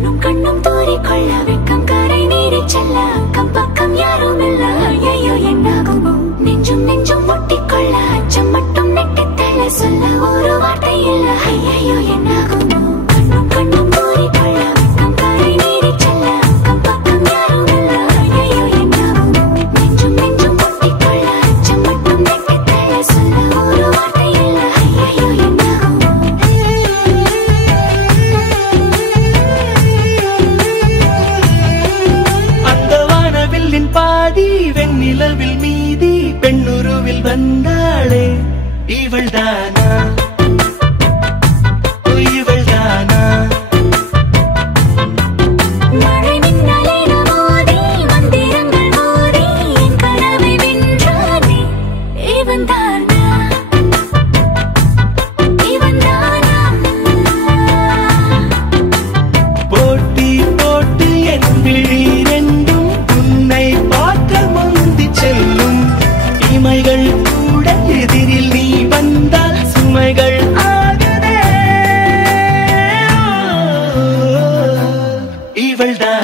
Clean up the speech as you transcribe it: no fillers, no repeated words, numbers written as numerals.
கண்ணும் கண்ணும் தூரிக்கொள்ள வெக்கம் கரை நீடி செல்ல அக்கம் பக்கம் யாரும் இல்ல ஐயோ என்னாகுமோ நெஞ்சும் நெஞ்சும் ஒட்டிக்கொள்ள அச்சம் மட்டும் நெட்டித்தள்ள சொல்ல ஒரு வார்த்தை இல்ல ஐயோ என்னாகுமோ கண்ணும் கண்ணும் தூரிக்கொள்ள வெக்கம் கரை நீடி செல்ல அக்கம் பக்கம் யாரும் இல்ல ஐயோ என்னாகுமோ நெஞ்சும் நெஞ்சும் ஒட்டிக்கொள்ள அச்சம் மட்டும் நெட்டித்தள்ள சொல்ல ஒரு வார்த்தை இல்ல ஐயோ என்னாகுமோ அந்த வானவில்லின் பாதி வெண்ணிலவில் மீதி பெண்ணுருவில் வந்தாளே இவள்தானா இவள்தானா மழை மின்னலின மோதி மந்திரங்கள் மோதி என் கனவை வென்றானே இவன்தானா இவன்தானா போட்டி போட்டு என் விழி ரெண்டும் உன்னை பார்க்க முந்தி செல்லும் இமைகள் கூட எதிரில் நீ வந்தால் சுமைகள் ஆகுதே இவள்தான்